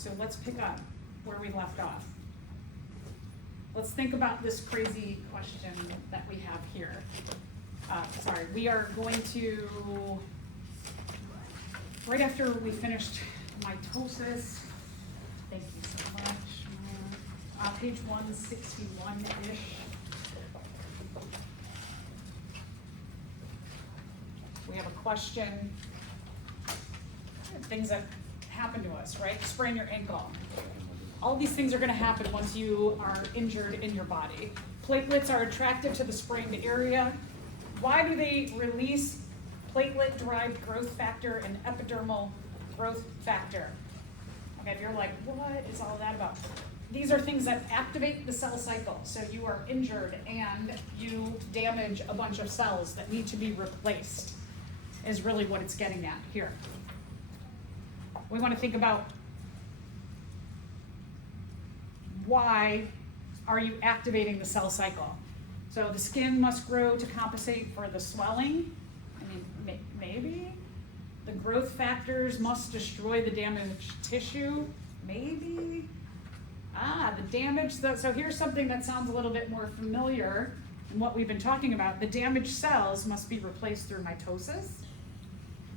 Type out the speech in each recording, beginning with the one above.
so let's pick up where we left off. Let's think about this crazy question that we have here. We are going to, right after we finished mitosis, thank you so much, page 161-ish. We have a question, things that happen to us, right? Sprain your ankle. All these things are going to happen once you are injured in your body. Platelets are attracted to the sprained area. Why do they release platelet-derived growth factor and epidermal growth factor? Okay, if you're like, what is all that about? These are things that activate the cell cycle. So you are injured and you damage a bunch of cells that need to be replaced, is really what it's getting at here. We want to think about why are you activating the cell cycle? So the skin must grow to compensate for the swelling. I mean, maybe. The growth factors must destroy the damaged tissue. Maybe. The damage, so here's something that sounds a little bit more familiar than what we've been talking about. The damaged cells must be replaced through mitosis.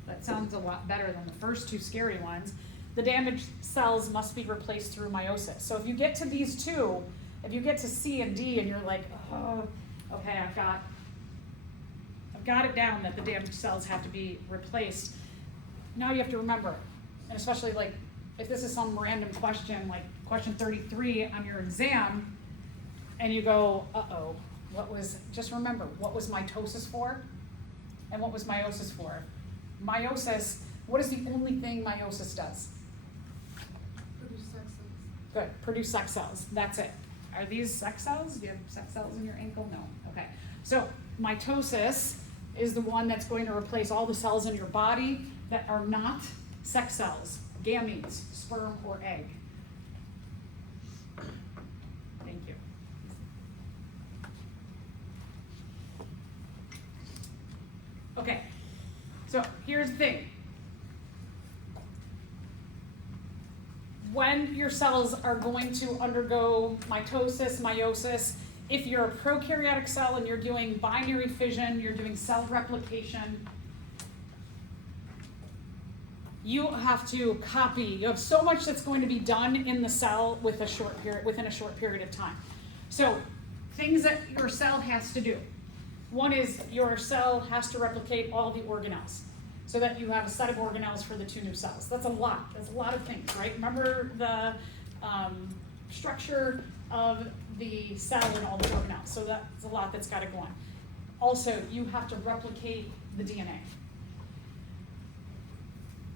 That sounds a lot better than the first two scary ones. The damaged cells must be replaced through meiosis. So if you get to these two, if you get to C and D and you're like, oh, okay, I've got it down that the damaged cells have to be replaced. Now you have to remember, and especially like if this is some random question, like question 33 on your exam, and you go, uh-oh, just remember, what was mitosis for? And what was meiosis for? Meiosis, what is the only thing meiosis does? Produce sex cells. Good, produce sex cells, that's it. Are these sex cells? Do you have sex cells in your ankle? No, okay. So mitosis is the one that's going to replace all the cells in your body that are not sex cells, gametes, sperm or egg. Thank you. Okay, so here's the thing. When your cells are going to undergo mitosis, meiosis, if you're a prokaryotic cell and you're doing binary fission, you're doing cell replication, you have to copy. You have so much that's going to be done in the cell within a short period of time. So things that your cell has to do. One is your cell has to replicate all the organelles so that you have a set of organelles for the two new cells. That's a lot. That's a lot of things, right? Remember the structure of the cell and all the organelles. So that's a lot that's got to go on. Also, you have to replicate the DNA.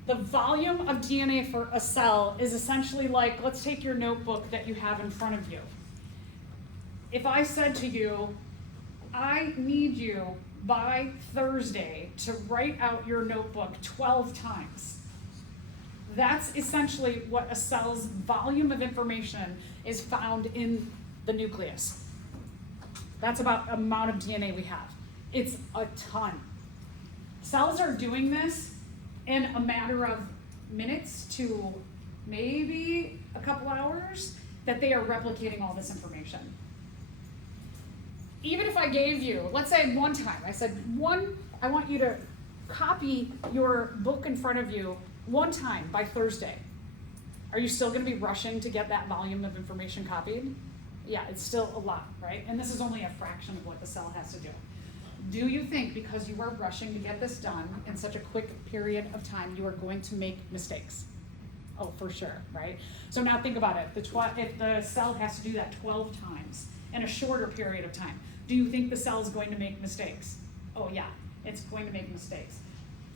The volume of DNA for a cell is essentially like, let's take your notebook that you have in front of you. If I said to you, I need you by Thursday to write out your notebook 12 times. That's essentially what a cell's volume of information is found in the nucleus. That's about the amount of DNA we have. It's a ton. Cells are doing this in a matter of minutes to maybe a couple hours that they are replicating all this information. Even if I gave you, let's say one time, I said, I want you to copy your book in front of you one time by Thursday. Are you still going to be rushing to get that volume of information copied? Yeah, it's still a lot, right? And this is only a fraction of what the cell has to do. Do you think because you are rushing to get this done in such a quick period of time, you are going to make mistakes? Oh, for sure, right? So now think about it. If the cell has to do that 12 times in a shorter period of time, do you think the cell is going to make mistakes? Oh yeah, it's going to make mistakes.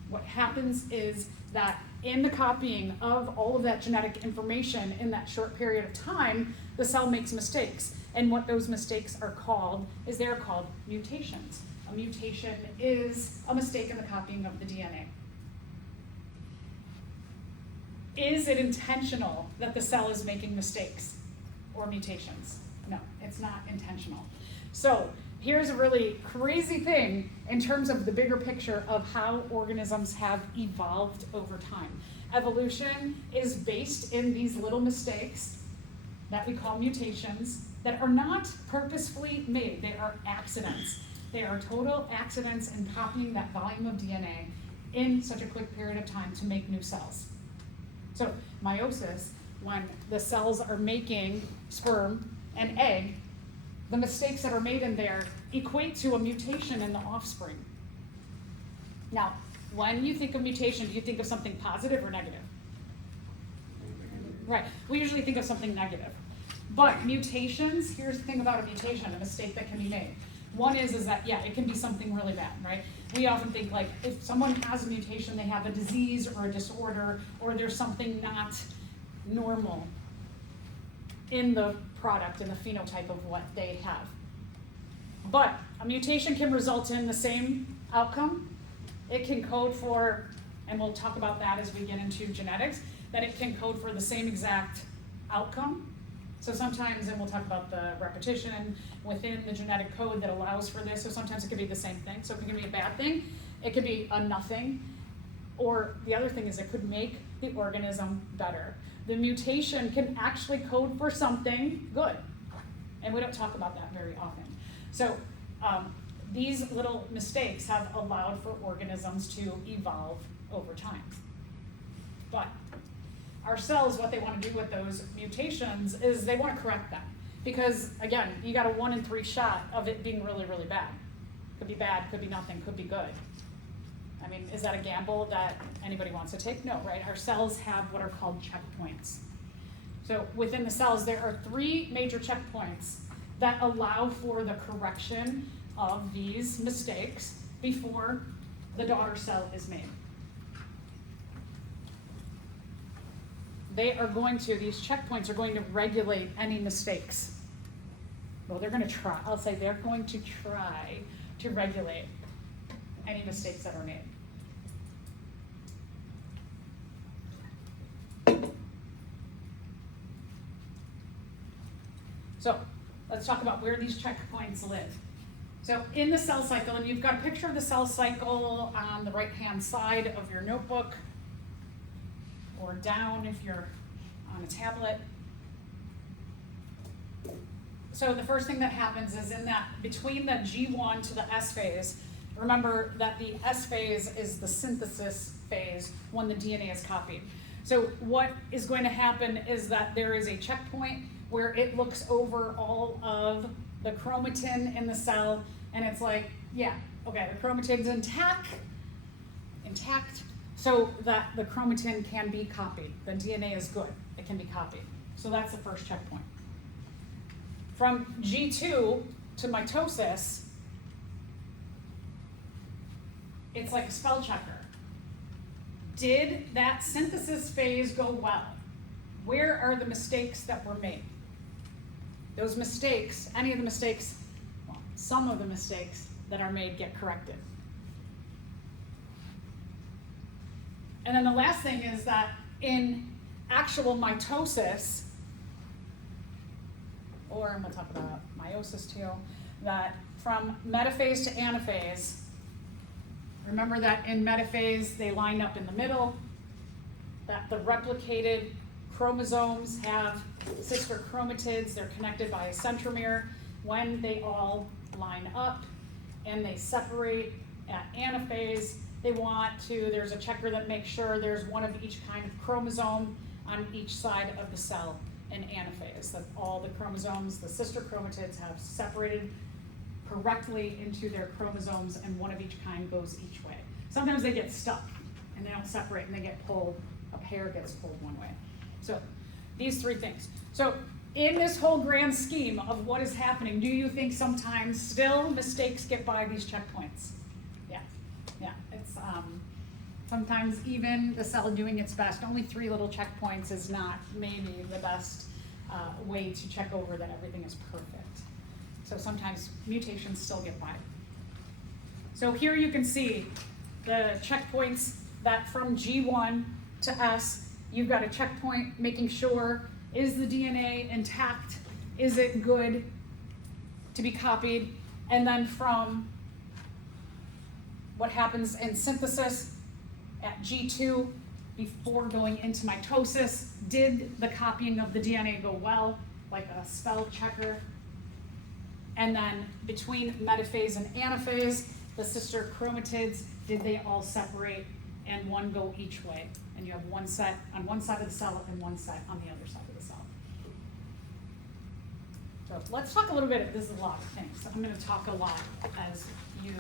What happens is that in the copying of all of that genetic information in that short period of time, the cell makes mistakes. And what those mistakes are called is they're called mutations. A mutation is a mistake in the copying of the DNA. Is it intentional that the cell is making mistakes or mutations? No, it's not intentional. So here's a really crazy thing in terms of the bigger picture of how organisms have evolved over time. evolution is based in these little mistakes that we call mutations that are not purposefully made. They are accidents. They are total accidents in copying that volume of DNA in such a quick period of time to make new cells. So meiosis, when the cells are making sperm and egg, the mistakes that are made in there equate to a mutation in the offspring. Now, when you think of mutation, do you think of something positive or negative? Right, we usually think of something negative. But mutations, here's the thing about a mutation, a mistake that can be made. One is that, yeah, it can be something really bad, right? We often think like, if someone has a mutation, they have a disease or a disorder, or there's something not normal in the product, in the phenotype of what they have. But a mutation can result in the same outcome. It can code for, and we'll talk about that as we get into genetics, that it can code for the same exact outcome. So sometimes, and we'll talk about the repetition within the genetic code that allows for this, so sometimes it could be the same thing. So it can be a bad thing, it could be a nothing, or the other thing is it could make the organism better. The mutation can actually code for something good, and we don't talk about that very often. So these little mistakes have allowed for organisms to evolve over time. But our cells, what they want to do with those mutations is they want to correct them. Because again, you got a 1 in 3 shot of it being really, really bad. Could be bad, could be nothing, could be good. I mean, is that a gamble that anybody wants to take? No, right? Our cells have what are called checkpoints. So within the cells, there are 3 major checkpoints that allow for the correction of these mistakes before the daughter cell is made. These checkpoints are going to regulate any mistakes. Well, they're going to try, I'll say they're going to try to regulate any mistakes that are made. So let's talk about where these checkpoints live. So in the cell cycle, and you've got a picture of the cell cycle on the right-hand side of your notebook, or down if you're on a tablet. So the first thing that happens is in that, between the G1 to the S phase, remember that the S phase is the synthesis phase when the DNA is copied. So what is going to happen is that there is a checkpoint where it looks over all of the chromatin in the cell, and it's like, yeah, okay, the chromatin's intact, so that the chromatin can be copied. The DNA is good, it can be copied. So that's the first checkpoint. From G2 to mitosis, it's like a spell checker. Did that synthesis phase go well? Where are the mistakes that were made? Those mistakes, any of the mistakes, well, some of the mistakes that are made get corrected. And then the last thing is that in actual mitosis, or I'm going to talk about meiosis too, that from metaphase to anaphase, remember that in metaphase they line up in the middle, that the replicated chromosomes have sister chromatids, they're connected by a centromere. When they all line up and they separate at anaphase, there's a checker that makes sure there's one of each kind of chromosome on each side of the cell in anaphase, that all the chromosomes, the sister chromatids, have separated correctly into their chromosomes and one of each kind goes each way. Sometimes they get stuck and they don't separate and they get pulled, a pair gets pulled one way. So these 3 things. So in this whole grand scheme of what is happening, do you think sometimes still mistakes get by these checkpoints? Yeah, it's sometimes even the cell doing its best, only 3 little checkpoints is not maybe the best way to check over that everything is perfect. So sometimes mutations still get by. So here you can see the checkpoints that from G1 to S, you've got a checkpoint making sure, is the DNA intact? Is it good to be copied? And then from what happens in synthesis at G2, before going into mitosis. Did the copying of the DNA go well, like a spell checker? And then between metaphase and anaphase, the sister chromatids, did they all separate and one go each way? And you have one set on one side of the cell and one set on the other side of the cell. So let's talk a little bit, this is a lot of things. I'm gonna talk a lot as you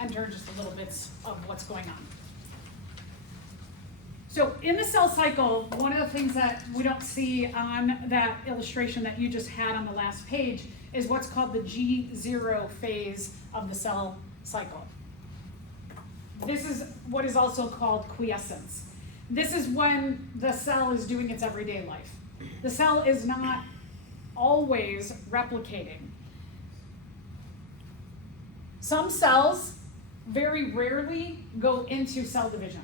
enter just a little bits of what's going on. So in the cell cycle, one of the things that we don't see on that illustration that you just had on the last page is what's called the G0 phase of the cell cycle. This is what is also called quiescence. This is when the cell is doing its everyday life. The cell is not always replicating. Some cells very rarely go into cell division.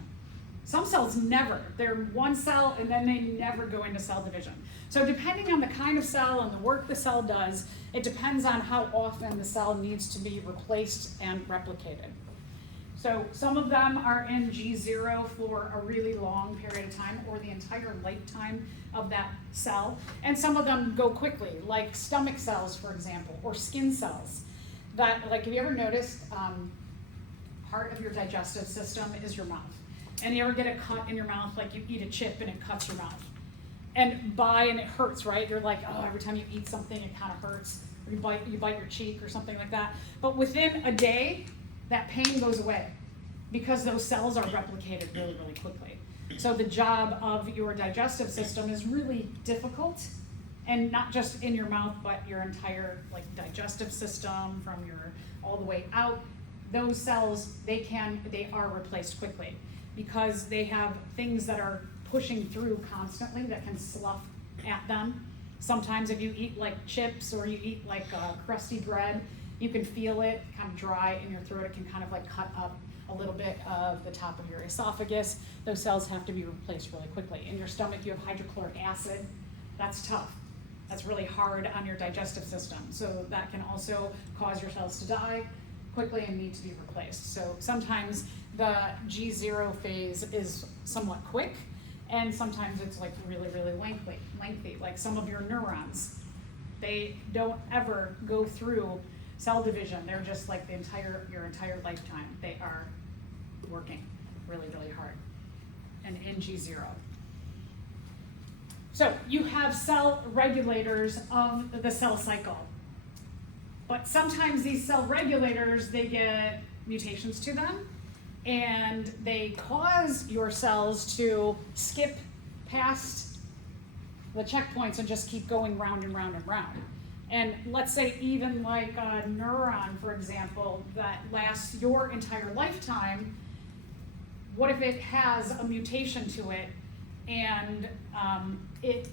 Some cells never. They're one cell and then they never go into cell division. So depending on the kind of cell and the work the cell does, it depends on how often the cell needs to be replaced and replicated. So some of them are in G0 for a really long period of time or the entire lifetime of that cell. And some of them go quickly, like stomach cells, for example, or skin cells. That, like, have you ever noticed part of your digestive system is your mouth? And you ever get a cut in your mouth, like you eat a chip and it cuts your mouth? And it hurts, right? You're like, oh, every time you eat something, it kind of hurts. Or you bite your cheek or something like that. But within a day, that pain goes away because those cells are replicated really, really quickly. So the job of your digestive system is really difficult, and not just in your mouth, but your entire digestive system from your all the way out. Those cells, they are replaced quickly because they have things that are pushing through constantly that can slough at them. Sometimes if you eat like chips or you eat like crusty bread, you can feel it kind of dry in your throat. It can kind of like cut up a little bit of the top of your esophagus. Those cells have to be replaced really quickly. In your stomach, you have hydrochloric acid. That's tough. That's really hard on your digestive system. So that can also cause your cells to die quickly and need to be replaced. So sometimes the G0 phase is somewhat quick, and sometimes it's like really, really lengthy. Like some of your neurons, they don't ever go through cell division. They're just like your entire lifetime. They are working really, really hard and in G0. So you have cell regulators of the cell cycle. But sometimes these cell regulators, they get mutations to them, and they cause your cells to skip past the checkpoints and just keep going round and round and round. And let's say even like a neuron, for example, that lasts your entire lifetime, what if it has a mutation to it and it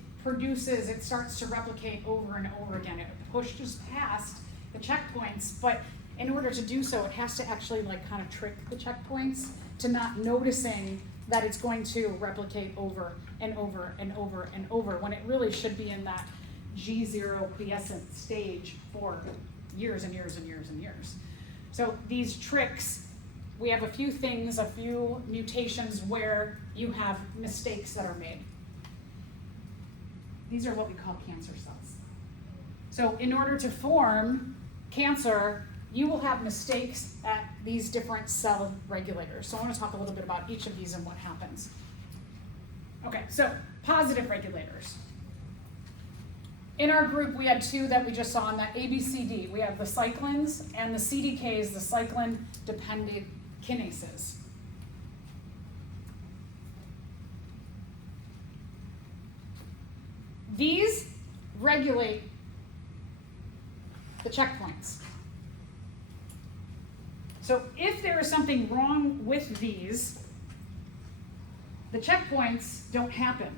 starts to replicate over and over again. It pushes past the checkpoints, but in order to do so, it has to actually kind of trick the checkpoints to not noticing that it's going to replicate over and over and over and over, when it really should be in that G0 quiescent stage for years and years and years and years. So these tricks, we have a few mutations where you have mistakes that are made. These are what we call cancer cells. So in order to form cancer, you will have mistakes at these different cell regulators. So I want to talk a little bit about each of these and what happens. Okay, so positive regulators. In our group, we had two that we just saw in that ABCD. We have the cyclins and the CDKs, the cyclin-dependent kinases. These regulate the checkpoints. So if there is something wrong with these, the checkpoints don't happen.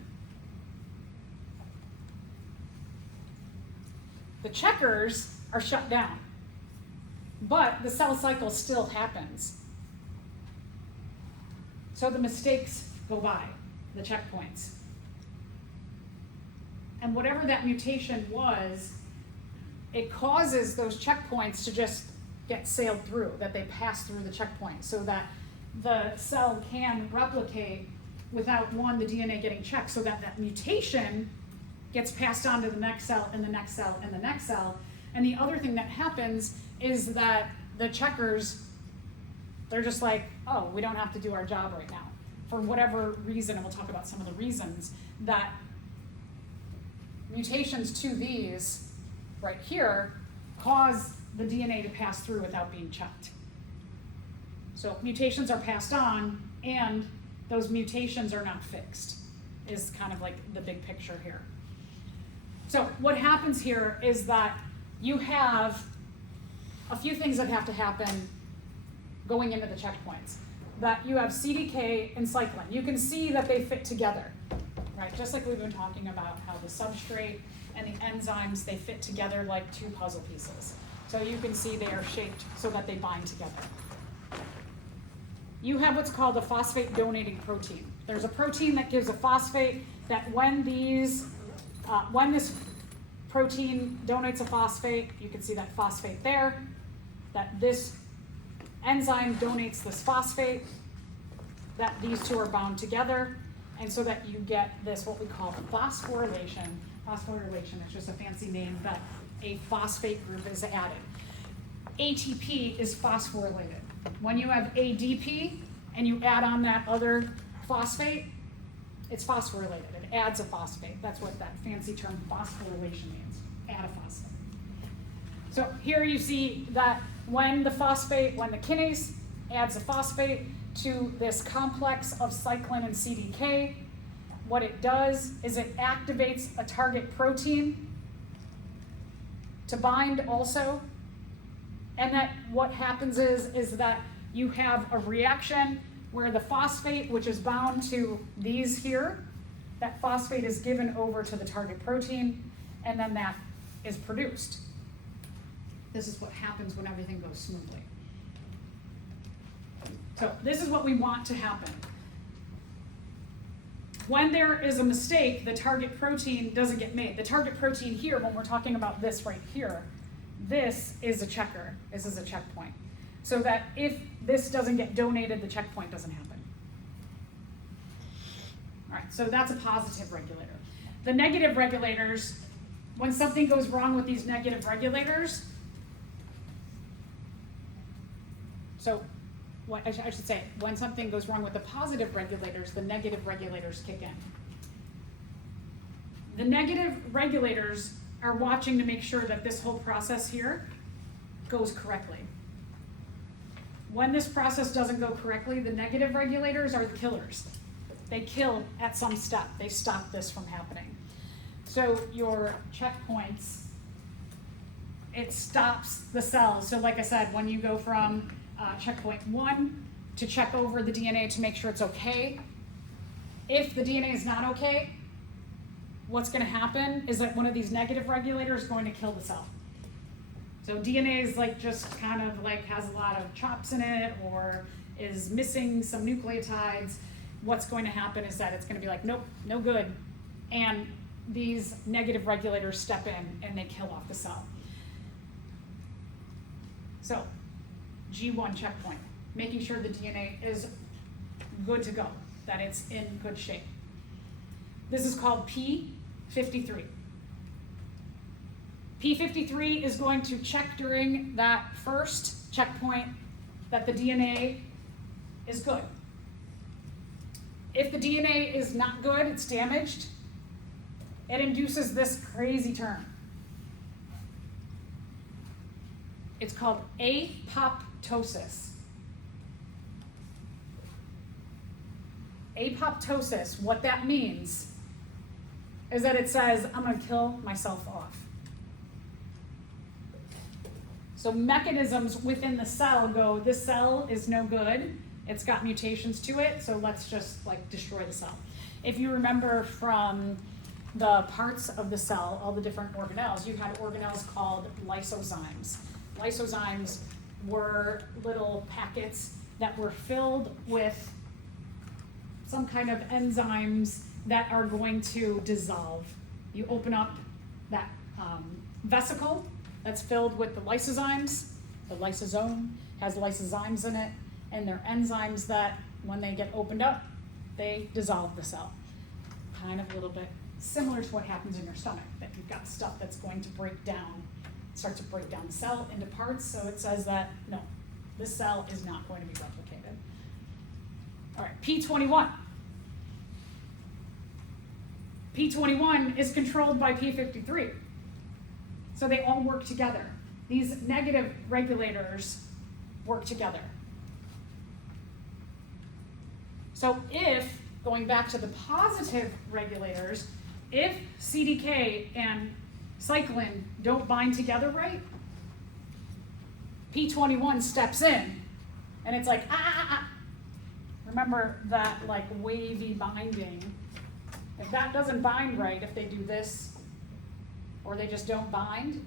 The checkers are shut down, but the cell cycle still happens. So the mistakes go by, the checkpoints. And whatever that mutation was, it causes those checkpoints to just get sailed through, that they pass through the checkpoint so that the cell can replicate without the DNA getting checked, so that mutation gets passed on to the next cell and the next cell and the next cell. And the other thing that happens is that the checkers, they're just like, oh, we don't have to do our job right now. For whatever reason, and we'll talk about some of the reasons, that mutations to these right here cause the DNA to pass through without being checked. So mutations are passed on, and those mutations are not fixed, is kind of like the big picture here. So what happens here is that you have a few things that have to happen going into the checkpoints. That you have CDK and cyclin. You can see that they fit together, right? Just like we've been talking about how the substrate and the enzymes, they fit together like two puzzle pieces. So you can see they are shaped so that they bind together. You have what's called a phosphate donating protein. There's a protein that gives a phosphate that when this protein donates a phosphate, you can see that phosphate there, that this enzyme donates this phosphate, that these two are bound together, and so that you get this, what we call phosphorylation. Phosphorylation is just a fancy name that a phosphate group is added. ATP is phosphorylated. When you have ADP and you add on that other phosphate, it's phosphorylated. It adds a phosphate. That's what that fancy term phosphorylation means, add a phosphate. So here you see that when the kinase adds a phosphate to this complex of cyclin and CDK, what it does is it activates a target protein to bind also. And that what happens is that you have a reaction where the phosphate, which is bound to these here, that phosphate is given over to the target protein, and then that is produced. This is what happens when everything goes smoothly. So this is what we want to happen. When there is a mistake, the target protein doesn't get made. The target protein here, when we're talking about this right here, this is a checker. This is a checkpoint. So that if this doesn't get donated, the checkpoint doesn't happen. All right, so that's a positive regulator. The negative regulators, when something goes wrong with these negative regulators, so what I should say, when something goes wrong with the positive regulators, the negative regulators kick in. The negative regulators are watching to make sure that this whole process here goes correctly. When this process doesn't go correctly, the negative regulators are the killers. They kill at some step. They stop this from happening. So your checkpoints, it stops the cells. So like I said, when you go from checkpoint 1 to check over the DNA to make sure it's okay, if the DNA is not okay, what's going to happen is that one of these negative regulators is going to kill the cell. So DNA is like just kind of like has a lot of chops in it or is missing some nucleotides. What's going to happen is that it's going to be like, nope, no good. And these negative regulators step in and they kill off the cell. So G1 checkpoint, making sure the DNA is good to go, that it's in good shape. This is called P53. P53 is going to check during that first checkpoint that the DNA is good. If the DNA is not good, it's damaged, it induces this crazy term. It's called apoptosis. Apoptosis, what that means is that it says, I'm going to kill myself off. So mechanisms within the cell go, this cell is no good, it's got mutations to it, so let's just like destroy the cell. If you remember from the parts of the cell, all the different organelles, you had organelles called lysozymes. Lysozymes were little packets that were filled with some kind of enzymes that are going to dissolve. You open up that vesicle that's filled with the lysozymes. The lysosome has lysozymes in it, and they're enzymes that, when they get opened up, They dissolve the cell. Kind of a little bit similar to what happens in your stomach, that you've got stuff that's going to break down, start to break down the cell into parts, so it says that, no, this cell is not going to be replicated. All right, P21. P21 is controlled by P53. So they all work together. These negative regulators work together. So if, going back to the positive regulators, if CDK and cyclin don't bind together right, P21 steps in, and it's like, Remember that like wavy binding. If that doesn't bind right, if they do this, or they just don't bind,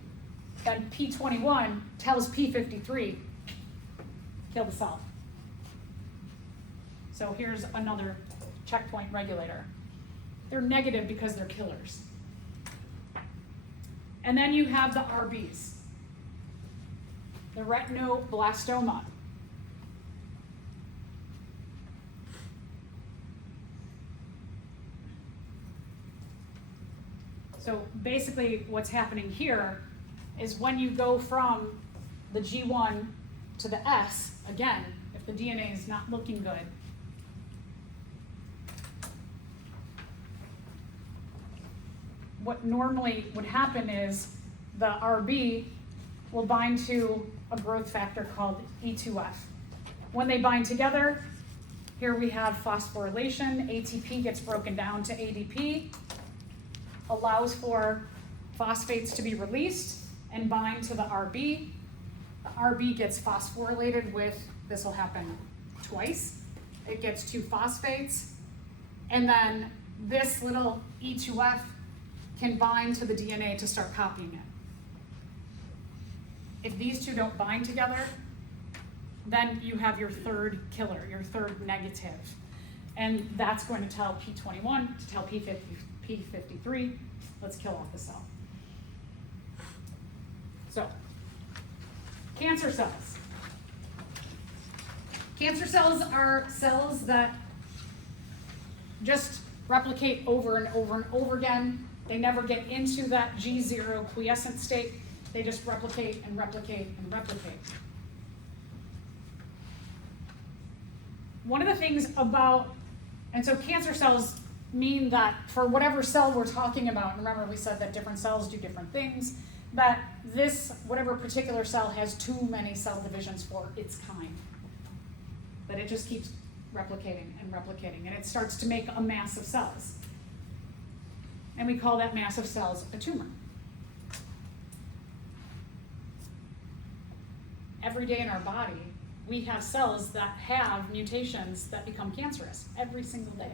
then P21 tells P53, kill the cell. So here's another checkpoint regulator. They're negative because they're killers. And then you have the RBs, the retinoblastoma. So basically what's happening here is when you go from the G1 to the S, again, if the DNA is not looking good, what normally would happen is the RB will bind to a growth factor called E2F. When they bind together, here we have phosphorylation, ATP gets broken down to ADP, allows for phosphates to be released and bind to the RB. The RB gets phosphorylated with, this will happen twice, it gets 2 phosphates, and then this little E2F can bind to the DNA to start copying it. If these two don't bind together, then you have your third killer, your third negative. And that's going to tell P21 to tell P53, let's kill off the cell. So, cancer cells. Cancer cells are cells that just replicate over and over and over again. They never get into that G0 quiescent state. They just replicate and replicate and replicate. One of the things about, and so cancer cells mean that for whatever cell we're talking about, remember we said that different cells do different things, that this, whatever particular cell has too many cell divisions for its kind. That it just keeps replicating and replicating, and it starts to make a mass of cells. And we call that mass of cells a tumor. Every day in our body, we have cells that have mutations that become cancerous every single day.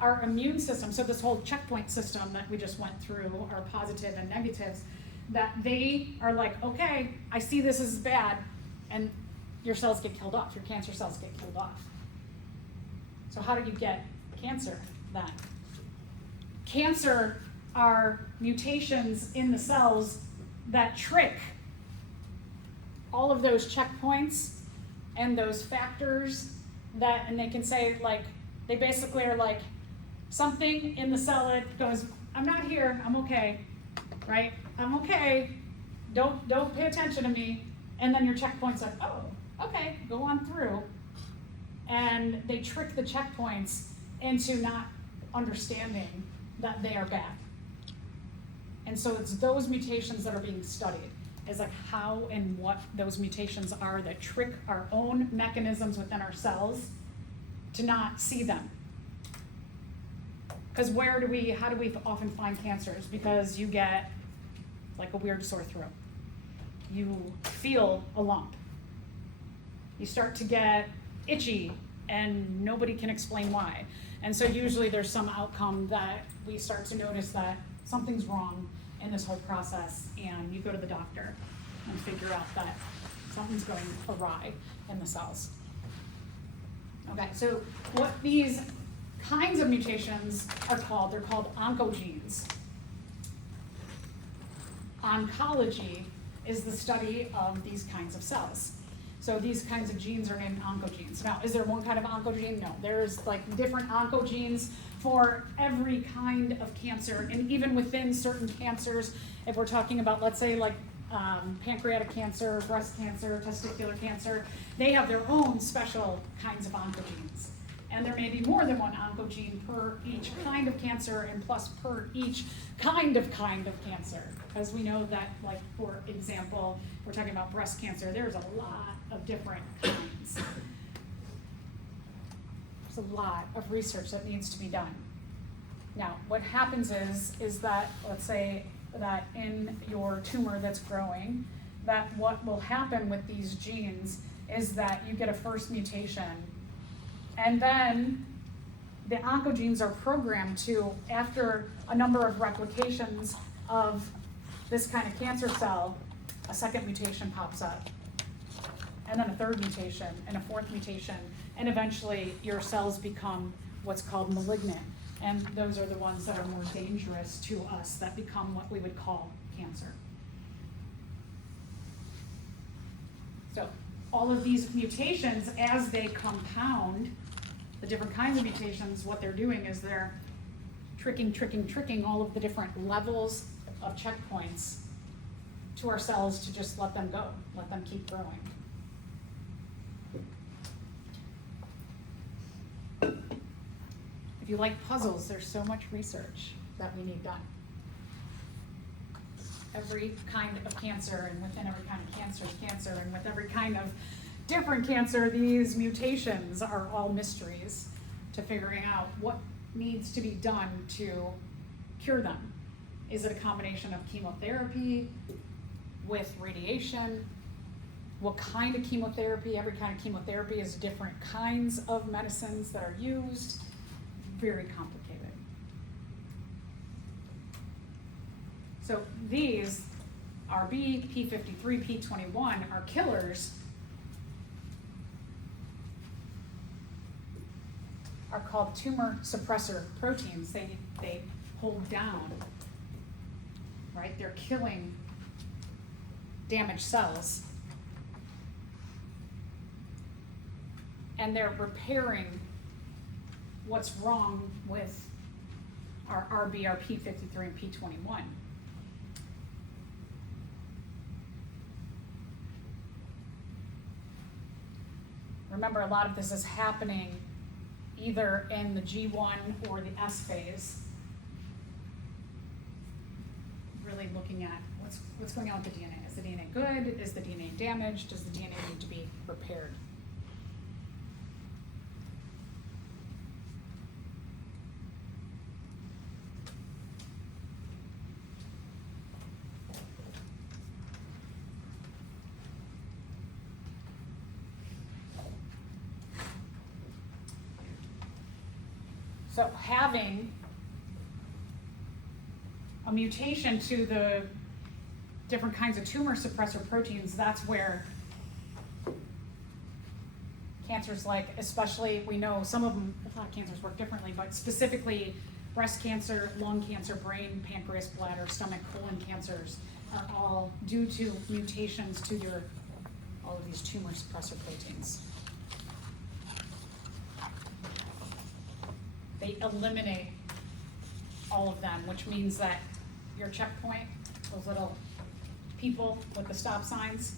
Our immune system, so this whole checkpoint system that we just went through, our positive and negatives, that they are like, okay, I see this is bad, and your cells get killed off, your cancer cells get killed off. So how do you get cancer then? Cancer are mutations in the cells that trick all of those checkpoints and those factors that, and they can say like, they basically are like, something in the cell that goes, I'm not here, I'm okay, right? I'm okay, don't pay attention to me. And then your checkpoint's like, oh, okay, go on through. And they trick the checkpoints into not understanding that they are bad. And so it's those mutations that are being studied, is like how and what those mutations are that trick our own mechanisms within our cells to not see them. Because how do we often find cancers? Because you get like a weird sore throat. You feel a lump. You start to get itchy and nobody can explain why. And so usually there's some outcome that we start to notice that something's wrong in this whole process, and you go to the doctor and figure out that something's going awry in the cells. Okay, so what these kinds of mutations are called, they're called oncogenes. Oncology is the study of these kinds of cells. So these kinds of genes are named oncogenes. Now, is there one kind of oncogene? No, there's like different oncogenes for every kind of cancer, and even within certain cancers, if we're talking about, let's say, like pancreatic cancer, breast cancer, testicular cancer, they have their own special kinds of oncogenes. And there may be more than one oncogene per each kind of cancer, and plus per each kind of cancer. Because we know that, like, for example, we're talking about breast cancer, there's a lot of different kinds. There's a lot of research that needs to be done. Now, what happens is that, let's say that in your tumor that's growing, that what will happen with these genes is that you get a first mutation, and then the oncogenes are programmed to, after a number of replications of this kind of cancer cell, a second mutation pops up, and then a third mutation, and a fourth mutation, and eventually your cells become what's called malignant. And those are the ones that are more dangerous to us, that become what we would call cancer. So all of these mutations, as they compound, the different kinds of mutations, what they're doing is they're tricking all of the different levels of checkpoints to our cells to just let them go, let them keep growing. If you like puzzles, there's so much research that we need done. Every kind of cancer, and within every kind of cancer is cancer, and with every kind of different cancer, these mutations are all mysteries to figuring out what needs to be done to cure them. Is it a combination of chemotherapy with radiation? What kind of chemotherapy? Every kind of chemotherapy is different kinds of medicines that are used. Very complicated. So these RB, P53, P21 are killers, are called tumor suppressor proteins. They hold down, right? They're killing damaged cells, and they're repairing what's wrong with our RB, our P53, and P21. Remember, a lot of this is happening either in the G1 or the S phase. Really looking at what's going on with the DNA. Is the DNA good? Is the DNA damaged? Does the DNA need to be repaired? So having a mutation to the different kinds of tumor suppressor proteins, that's where cancers, like, especially, we know some of them, a lot of cancers work differently, but specifically breast cancer, lung cancer, brain, pancreas, bladder, stomach, colon cancers are all due to mutations to all of these tumor suppressor proteins. They eliminate all of them, which means that your checkpoint, those little people with the stop signs,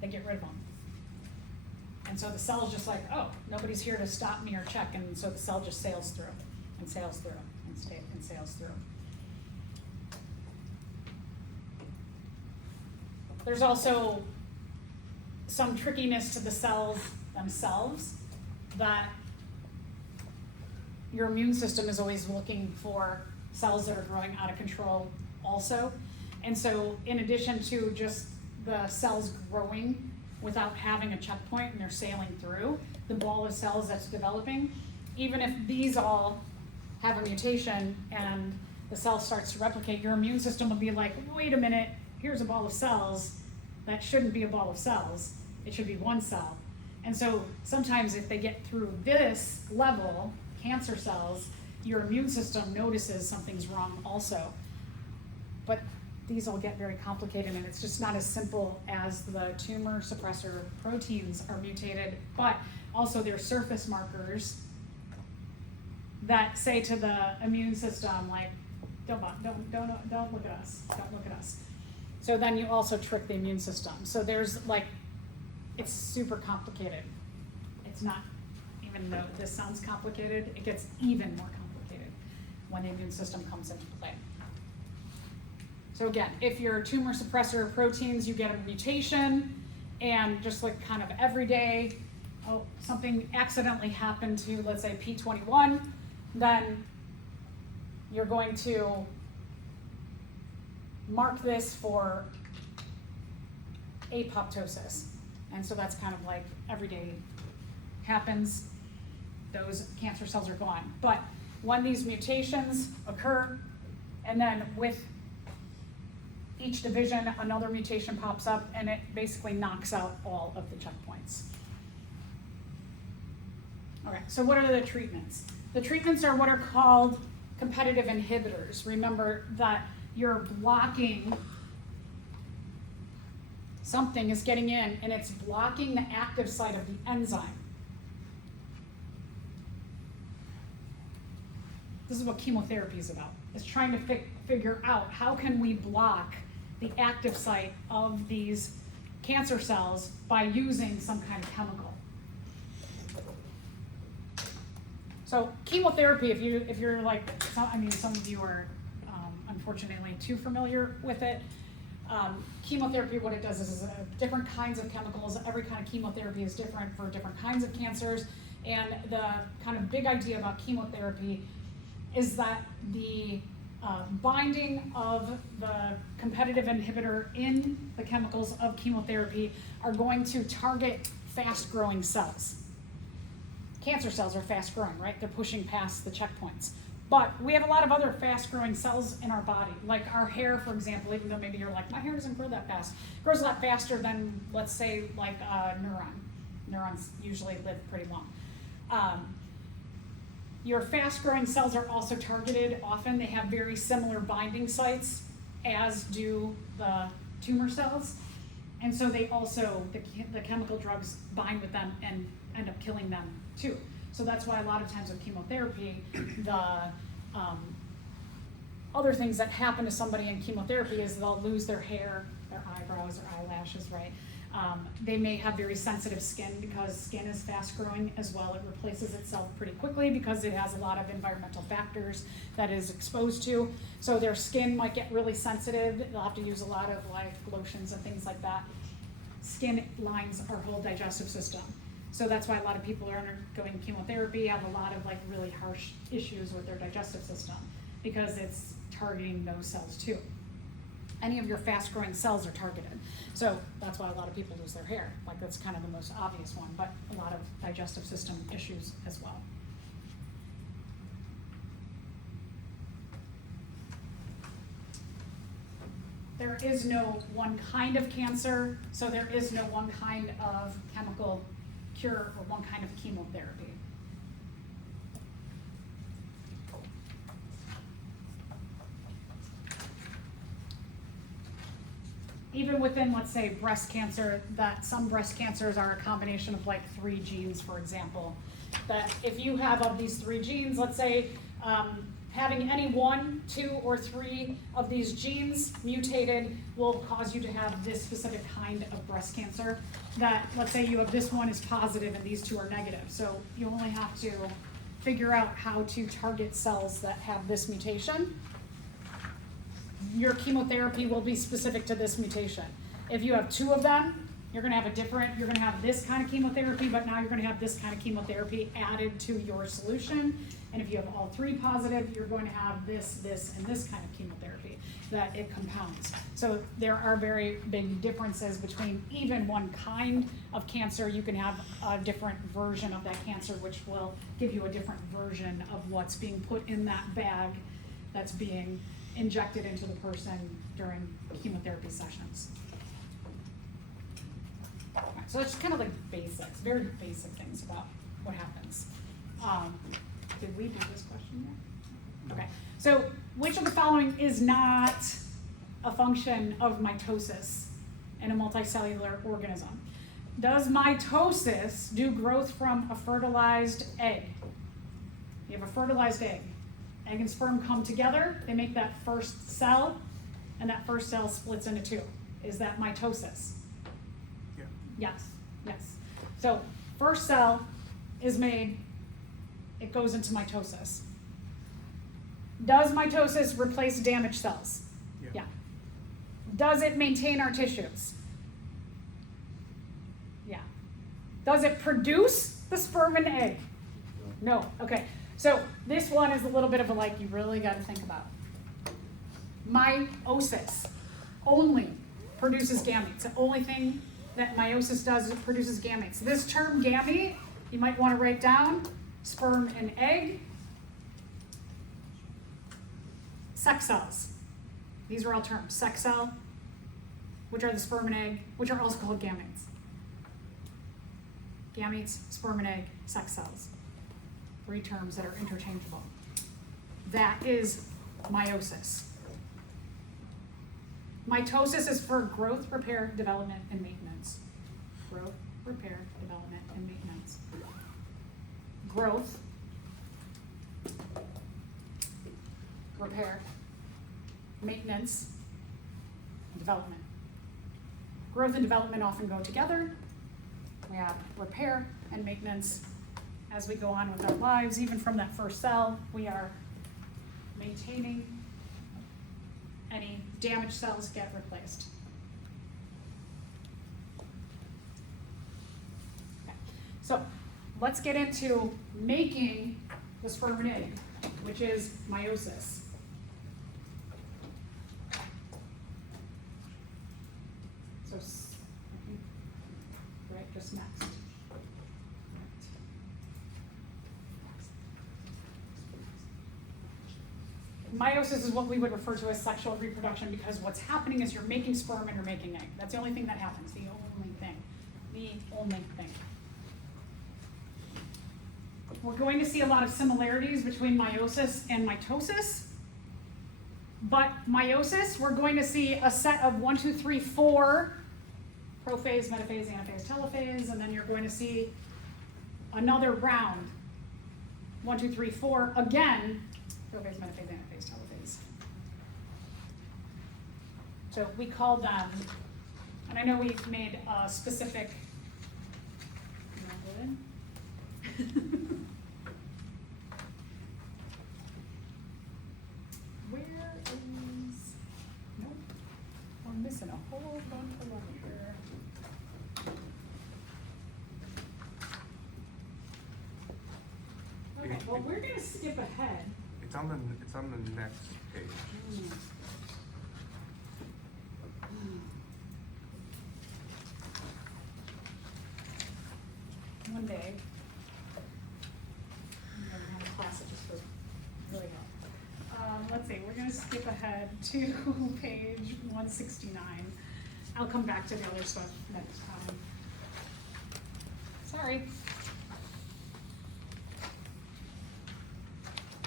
they get rid of them. And so the cell's just like, oh, nobody's here to stop me or check, and so the cell just sails through and sails through and sails through. There's also some trickiness to the cells themselves, that your immune system is always looking for cells that are growing out of control also. And so in addition to just the cells growing without having a checkpoint and they're sailing through, the ball of cells that's developing, even if these all have a mutation and the cell starts to replicate, your immune system will be like, wait a minute, here's a ball of cells. That shouldn't be a ball of cells. It should be one cell. And so sometimes if they get through this level, cancer cells, your immune system notices something's wrong also. But these all get very complicated, and it's just not as simple as the tumor suppressor proteins are mutated, but also their surface markers that say to the immune system, like, don't look at us, don't look at us. So then you also trick the immune system. So there's like, it's super complicated. It's not, even though this sounds complicated, it gets even more complicated when the immune system comes into play. So again, if your tumor suppressor proteins, you get a mutation, and just like kind of every day, oh, something accidentally happened to, let's say, P21, then you're going to mark this for apoptosis. And so that's kind of like every day happens, those cancer cells are gone. But when these mutations occur, and then with each division, another mutation pops up, and it basically knocks out all of the checkpoints. Okay, so what are the treatments? The treatments are what are called competitive inhibitors. Remember that you're blocking, something is getting in, and it's blocking the active site of the enzyme. This is what chemotherapy is about. It's trying to figure out how can we block the active site of these cancer cells by using some kind of chemical. So chemotherapy, if you're like, some of you are unfortunately too familiar with it. Chemotherapy, what it does is different kinds of chemicals. Every kind of chemotherapy is different for different kinds of cancers. And the kind of big idea about chemotherapy is that the binding of the competitive inhibitor in the chemicals of chemotherapy are going to target fast-growing cells. Cancer cells are fast-growing, right? They're pushing past the checkpoints. But we have a lot of other fast-growing cells in our body, like our hair, for example, even though maybe you're like, my hair doesn't grow that fast. It grows a lot faster than, let's say, like a neuron. Neurons usually live pretty long. Your fast-growing cells are also targeted. Often they have very similar binding sites as do the tumor cells. And so they also, the chemical drugs bind with them and end up killing them too. So that's why a lot of times with chemotherapy, the other things that happen to somebody in chemotherapy is they'll lose their hair, their eyebrows, or eyelashes, right? They may have very sensitive skin because skin is fast growing as well. It replaces itself pretty quickly because it has a lot of environmental factors that is exposed to. So their skin might get really sensitive. They'll have to use a lot of like lotions and things like that. Skin lines our whole digestive system. So that's why a lot of people are undergoing chemotherapy have a lot of like really harsh issues with their digestive system because it's targeting those cells too. Any of your fast-growing cells are targeted. So that's why a lot of people lose their hair. Like that's kind of the most obvious one, but a lot of digestive system issues as well. There is no one kind of cancer, so there is no one kind of chemical cure or one kind of chemotherapy. Even within, let's say, breast cancer, that some breast cancers are a combination of like 3 genes, for example. That if you have of these 3 genes, let's say having any 1, 2, or 3 of these genes mutated will cause you to have this specific kind of breast cancer. That, let's say you have this one is positive and these 2 are negative. So you only have to figure out how to target cells that have this mutation. Your chemotherapy will be specific to this mutation. If you have 2 of them, you're gonna have you're gonna have this kind of chemotherapy, but now you're gonna have this kind of chemotherapy added to your solution. And if you have all 3 positive, you're going to have this, and this kind of chemotherapy that it compounds. So there are very big differences between even one kind of cancer. You can have a different version of that cancer, which will give you a different version of what's being put in that bag that's being injected into the person during chemotherapy sessions. So it's kind of like basics, very basic things about what happens. Did we do this question yet? Okay, so which of the following is not a function of mitosis in a multicellular organism. Does mitosis do growth from a fertilized egg? You have a fertilized egg. Egg and sperm come together, they make that first cell, and that first cell splits into two. Is that mitosis? Yeah. Yes, yes. So first cell is made, it goes into mitosis. Does mitosis replace damaged cells? Yeah. Does it maintain our tissues? Yeah. Does it produce the sperm and egg? No. Okay. So this one is a little bit of a like you really got to think about. Meiosis only produces gametes. The only thing that meiosis does is it produces gametes. This term gamete, you might want to write down sperm and egg. Sex cells. These are all terms. Sex cell, which are the sperm and egg, which are also called gametes. Gametes, sperm and egg, sex cells. 3 terms that are interchangeable. That is meiosis. Mitosis is for growth, repair, development, and maintenance. Growth, repair, development, and maintenance. Growth, repair, maintenance, development. Growth and development often go together. We have repair and maintenance as we go on with our lives. Even from that first cell, we are maintaining. Any damaged cells get replaced. Okay. So let's get into making the sperm and egg, which is meiosis. So, right, just next. Meiosis is what we would refer to as sexual reproduction because what's happening is you're making sperm and you're making egg. That's the only thing that happens, the only thing. The only thing. We're going to see a lot of similarities between meiosis and mitosis. But meiosis, we're going to see a set of 1, 2, 3, 4 prophase, metaphase, anaphase, telophase, and then you're going to see another round. 1, 2, 3, 4 again. Prophase, metaphase, anaphase, telophase. So we call them, and I know we've made a specific, where is, nope, we're missing a whole bunch of them here. Okay, well, we're gonna skip ahead. It's on the next page. One day, I'm gonna have a class that just for really help. Let's see, we're gonna skip ahead to page 169. I'll come back to the other stuff next time. Sorry.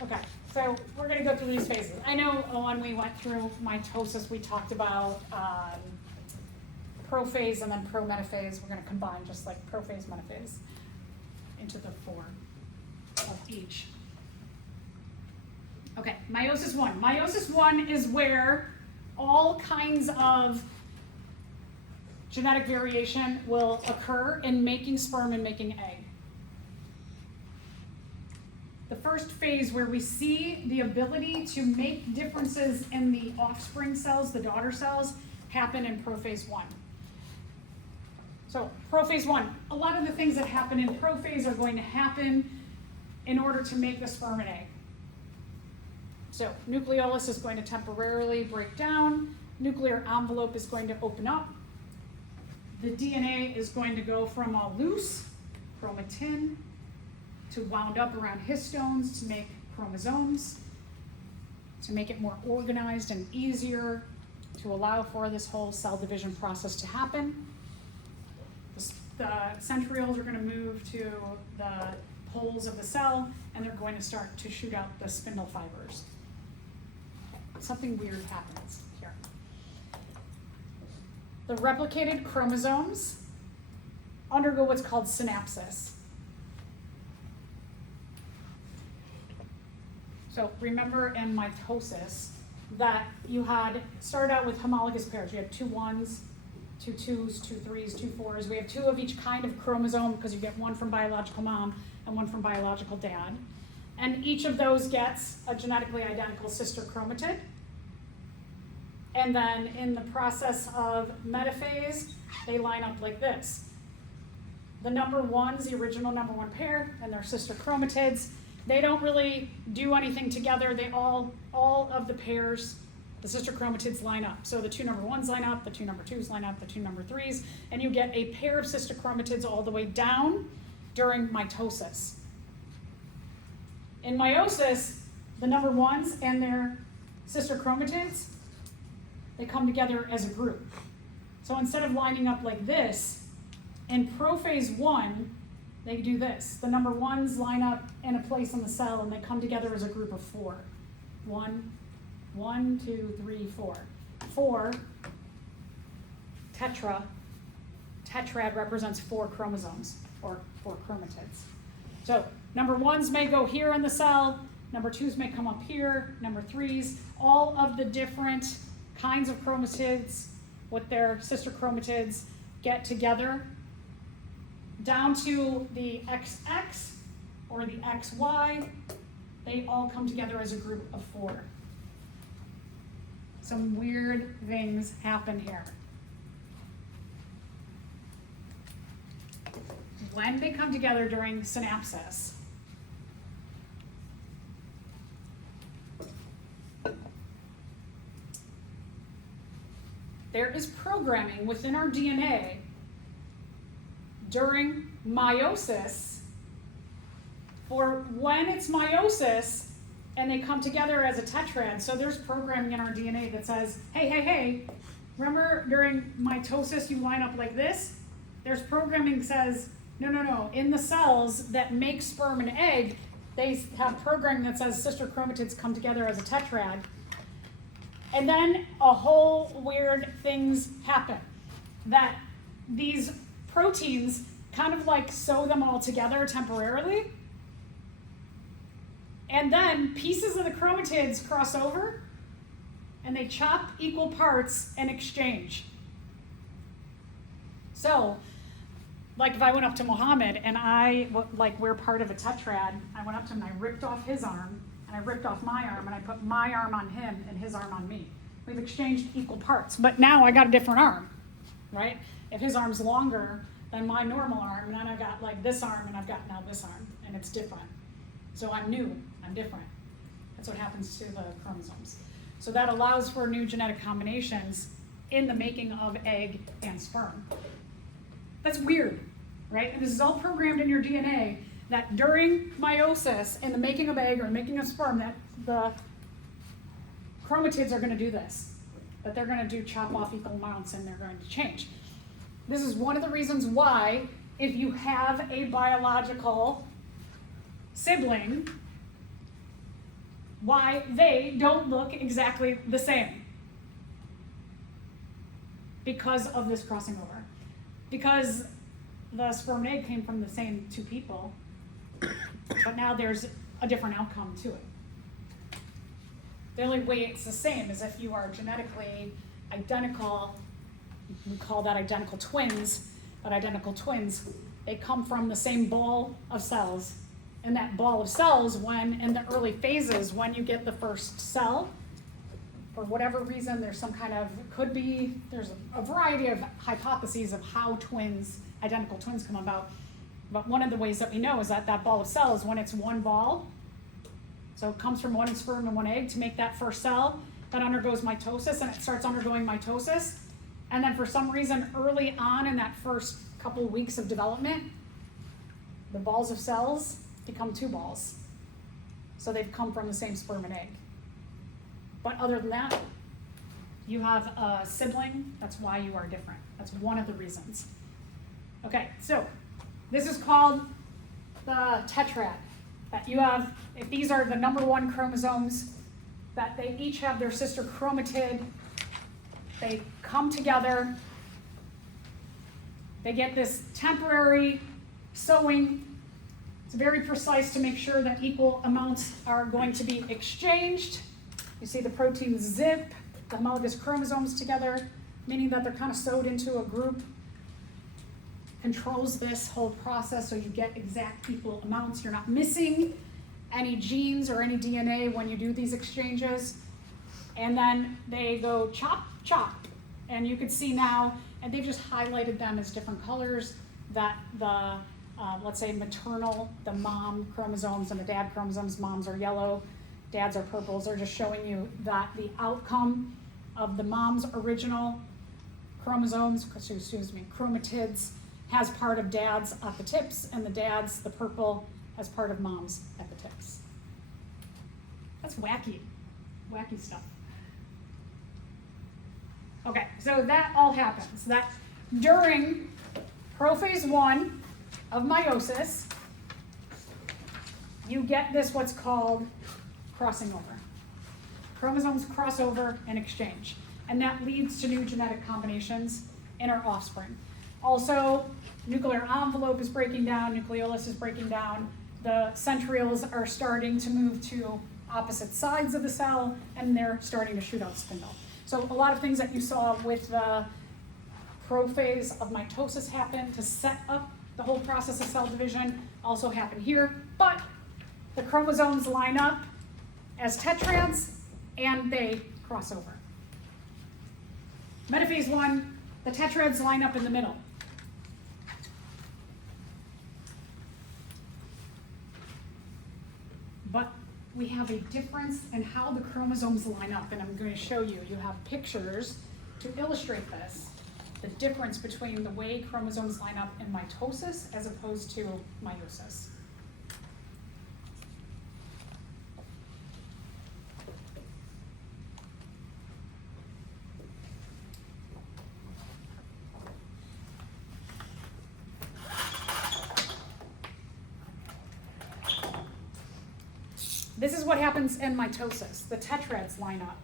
Okay, so we're gonna go through these phases. I know when we went through mitosis, we talked about prophase and then prometaphase. We're gonna combine just like prophase, metaphase into the 4 of each. Okay, meiosis 1. Meiosis 1 is where all kinds of genetic variation will occur in making sperm and making egg. The first phase where we see the ability to make differences in the offspring cells, the daughter cells, happen in prophase 1. So prophase 1, a lot of the things that happen in prophase are going to happen in order to make the sperm and egg. So nucleolus is going to temporarily break down, nuclear envelope is going to open up, the DNA is going to go from a loose chromatin to wound up around histones to make chromosomes, to make it more organized and easier, to allow for this whole cell division process to happen. The centrioles are going to move to the poles of the cell, and they're going to start to shoot out the spindle fibers. Something weird happens here. the replicated chromosomes undergo what's called synapsis. So remember in mitosis that you started out with homologous pairs. You had 2 1s, 2 2s, 2 3s, 2 4s. We have 2 of each kind of chromosome because you get 1 from biological mom and 1 from biological dad. And each of those gets a genetically identical sister chromatid. And then in the process of metaphase, they line up like this. The number 1's the original number 1 pair and their sister chromatids. They don't really do anything together. They all of the pairs, the sister chromatids line up. So the 2 number 1's line up, the 2 number 2's line up, the 2 number 3's, and you get a pair of sister chromatids all the way down during mitosis. In meiosis, the number 1's and their sister chromatids, they come together as a group. So instead of lining up like this, in prophase 1, they do this. The number 1's line up in a place in the cell and they come together as a group of 4. 1, 2, 3, 4. 4, tetrad represents 4 chromosomes, or 4 chromatids. So number 1's may go here in the cell, number 2's may come up here, number 3's, all of the different kinds of chromatids with their sister chromatids get together down to the XX or the XY, they all come together as a group of 4. Some weird things happen here. When they come together during synapsis, there is programming within our DNA during meiosis for when it's meiosis and they come together as a tetrad. So there's programming in our DNA that says, hey, remember during mitosis you line up like this? There's programming that says, no, in the cells that make sperm and egg, they have programming that says sister chromatids come together as a tetrad. And then a whole weird things happen, that these proteins kind of like sew them all together temporarily, and then pieces of the chromatids cross over and they chop equal parts and exchange. So, like if I went up to Mohammed and we're part of a tetrad, I went up to him and I ripped off his arm and I ripped off my arm and I put my arm on him and his arm on me. We've exchanged equal parts, but now I got a different arm, right? If his arm's longer than my normal arm, and then I got like this arm and I've got now this arm, and it's different. So I'm new, I'm different. That's what happens to the chromosomes. So that allows for new genetic combinations in the making of egg and sperm. That's weird, right? And this is all programmed in your DNA that during meiosis, in the making of egg or making of sperm, that the chromatids are going to do this, that they're going to chop off equal amounts and they're going to change. This is one of the reasons why, if you have a biological sibling, why they don't look exactly the same. Because of this crossing over. Because the sperm and egg came from the same 2 people, but now there's a different outcome to it. The only way it's the same is if you are genetically identical. We call that identical twins, but identical twins, they come from the same ball of cells. And that ball of cells, when in the early phases, when you get the first cell, for whatever reason, there's a variety of hypotheses of how identical twins come about. But one of the ways that we know is that ball of cells, when it's one ball, so it comes from 1 sperm and 1 egg to make that first cell, that undergoes mitosis, and it starts undergoing mitosis. And then for some reason, early on in that first couple of weeks of development, the balls of cells become 2 balls. So they've come from the same sperm and egg. But other than that, you have a sibling, that's why you are different. That's one of the reasons. Okay, so this is called the tetrad. That you have, if these are the number 1 chromosomes, that they each have their sister chromatid. They come together They get this temporary sewing. It's very precise to make sure that equal amounts are going to be exchanged. You see the proteins zip the homologous chromosomes together, meaning that they're kind of sewed into a group. Controls this whole process so you get exact equal amounts. You're not missing any genes or any DNA when you do these exchanges. And then they go chop, chop. And you can see now, and they've just highlighted them as different colors, that the, let's say maternal, the mom chromosomes and the dad chromosomes, moms are yellow, dads are purples. They're just showing you that the outcome of the mom's original chromosomes, chromatids, has part of dad's at the tips, and the dad's, the purple, has part of mom's at the tips. That's wacky stuff. Okay, so that all happens. That during prophase 1 of meiosis, you get this what's called crossing over. Chromosomes cross over and exchange, and that leads to new genetic combinations in our offspring. Also, nuclear envelope is breaking down, nucleolus is breaking down, the centrioles are starting to move to opposite sides of the cell, and they're starting to shoot out spindle. So a lot of things that you saw with the prophase of mitosis happen to set up the whole process of cell division also happen here, but the chromosomes line up as tetrads and they cross over. Metaphase 1, the tetrads line up in the middle. But we have a difference in how the chromosomes line up, and I'm going to show you. You have pictures to illustrate this, the difference between the way chromosomes line up in mitosis as opposed to meiosis. This is what happens in mitosis. The tetrads line up.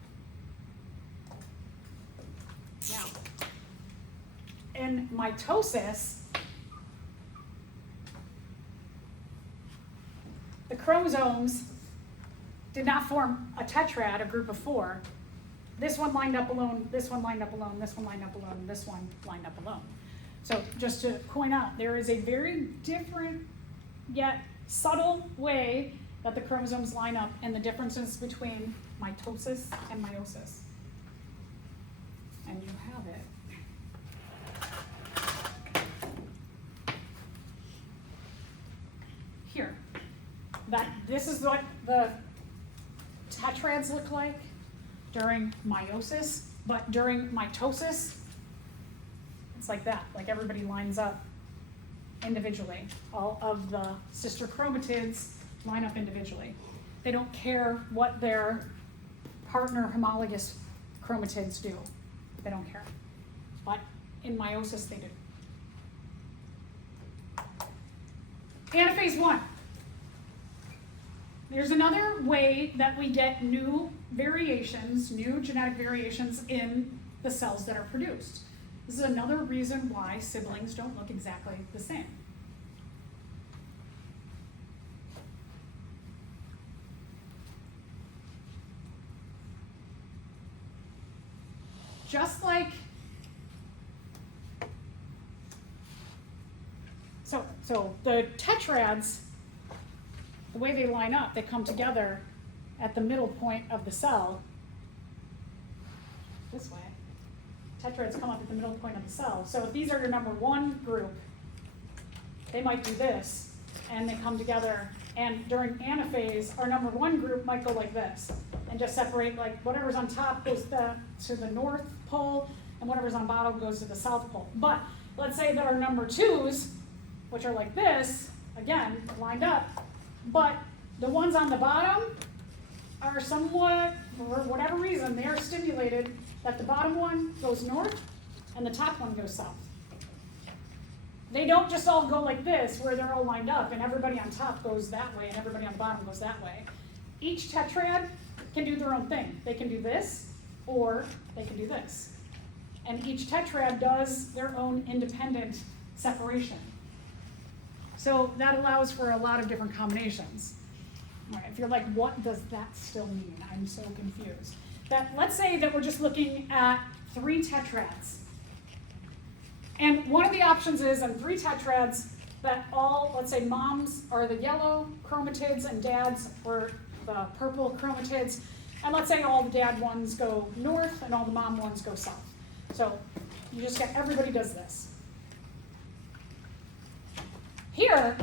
Now, in mitosis, the chromosomes did not form a tetrad, a group of 4. This one lined up alone, this one lined up alone, this one lined up alone, and this one lined up alone. So just to point out, there is a very different yet subtle way that the chromosomes line up and the differences between mitosis and meiosis. And you have it here. This is what the tetrads look like during meiosis, but during mitosis, it's like that, like everybody lines up individually. All of the sister chromatids line up individually. They don't care what their partner homologous chromatids do. They don't care. But in meiosis, they do. Anaphase 1. There's another way that we get new variations, new genetic variations in the cells that are produced. This is another reason why siblings don't look exactly the same. Just like, so the tetrads, the way they line up, they come together at the middle point of the cell, this way. Tetrads come up at the middle point of the cell. So if these are your number 1 group, they might do this, and they come together, and during anaphase, our number 1 group might go like this, and just separate, like whatever's on top goes to the north pole, and whatever's on bottom goes to the south pole. But let's say that our number 2s, which are like this, again, lined up, but the ones on the bottom are somewhat, for whatever reason, they are stimulated that the bottom one goes north and the top one goes south. They don't just all go like this, where they're all lined up and everybody on top goes that way and everybody on the bottom goes that way. Each tetrad can do their own thing. They can do this, or they can do this. And each tetrad does their own independent separation. So that allows for a lot of different combinations. All right, if you're like, what does that still mean? I'm so confused. Let's say that we're just looking at 3 tetrads. And one of the options is in 3 tetrads that all, let's say moms are the yellow chromatids and dads are the purple chromatids. And let's say all the dad ones go north and all the mom ones go south. So you just get, everybody does this. Here,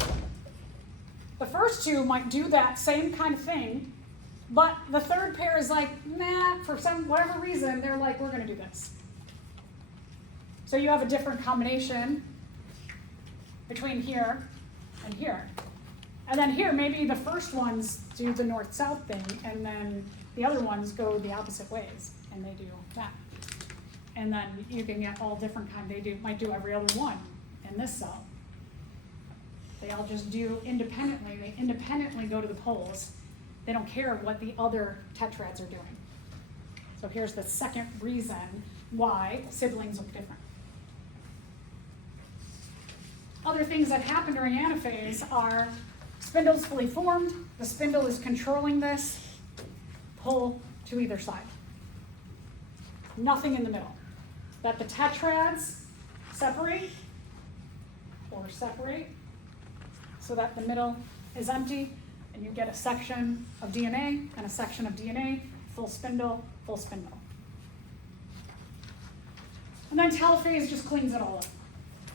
the first 2 might do that same kind of thing, but the third pair is like, nah, for whatever reason, they're like, we're gonna do this. So you have a different combination between here and here. And then here, maybe the first ones do the north-south thing, and then the other ones go the opposite ways, and they do that. And then you can get all different kinds. Might do every other one in this cell. They all just do independently. They independently go to the poles. They don't care what the other tetrads are doing. So here's the second reason why siblings look different. Other things that happen during anaphase are spindle's fully formed. The spindle is controlling this. Pull to either side. Nothing in the middle. That the tetrads separate so that the middle is empty and you get a section of DNA and a section of DNA, full spindle, full spindle. And then telophase just cleans it all up.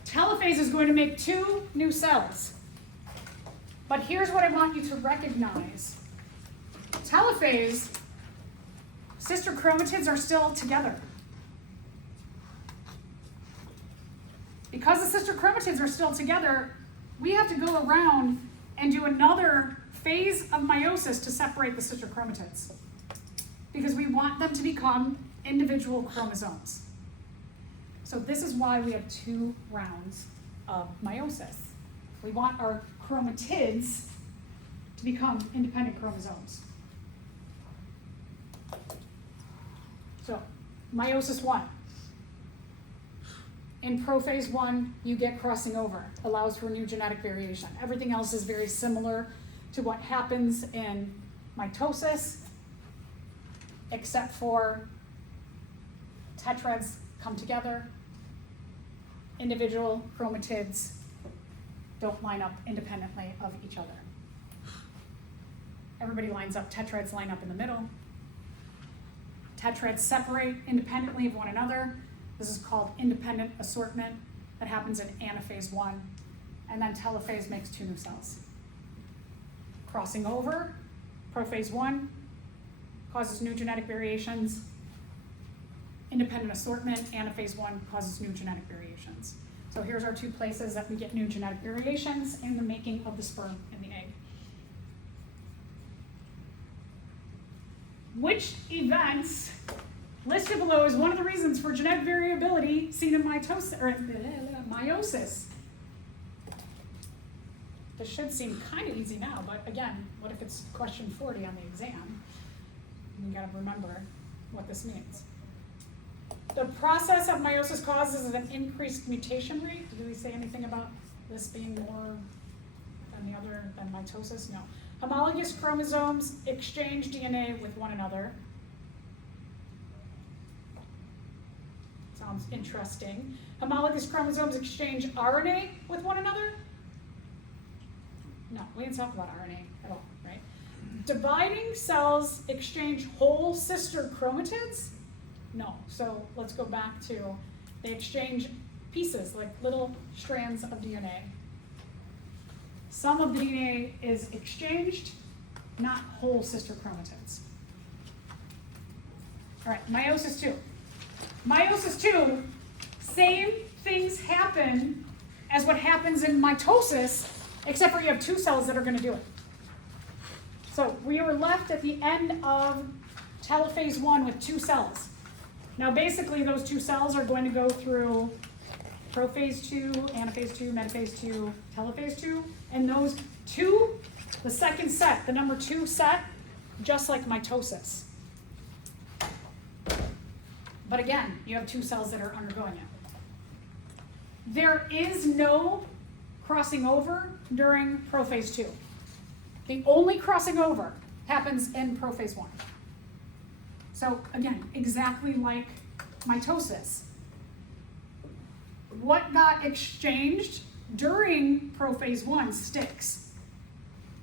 Telophase is going to make 2 new cells. But here's what I want you to recognize. Telophase, sister chromatids are still together. Because the sister chromatids are still together, we have to go around and do another phase of meiosis to separate the sister chromatids. Because we want them to become individual chromosomes. So this is why we have 2 rounds of meiosis. We want our chromatids to become independent chromosomes. So, meiosis 1. In prophase 1, you get crossing over, allows for new genetic variation. Everything else is very similar to what happens in mitosis, except for tetrads come together, individual chromatids don't line up independently of each other. Everybody lines up, tetrads line up in the middle. Tetrads separate independently of one another. This is called independent assortment. That happens in anaphase 1. And then telophase makes 2 new cells. Crossing over, prophase 1 causes new genetic variations. Independent assortment, anaphase 1 causes new genetic variations. So here's our 2 places that we get new genetic variations in the making of the sperm and the egg. Which events listed below is one of the reasons for genetic variability seen in meiosis. This should seem kind of easy now, but again, what if it's question 40 on the exam? You gotta remember what this means. The process of meiosis causes an increased mutation rate. Did we say anything about this being more than mitosis? No. Homologous chromosomes exchange DNA with one another. Sounds interesting. Homologous chromosomes exchange RNA with one another? No, we didn't talk about RNA at all, right? Dividing cells exchange whole sister chromatids? No, so let's go back to, they exchange pieces, like little strands of DNA. Some of the DNA is exchanged, not whole sister chromatids. All right, meiosis 2. Meiosis 2, same things happen as what happens in mitosis, except for you have 2 cells that are going to do it. So we were left at the end of telophase 1 with 2 cells. Now basically those 2 cells are going to go through prophase 2, anaphase 2, metaphase 2, telophase 2, and those 2, the second set, the number 2 set, just like mitosis. But again, you have 2 cells that are undergoing it. there is no crossing over during prophase 2. The only crossing over happens in prophase 1. So again, exactly like mitosis. What got exchanged during prophase 1 sticks.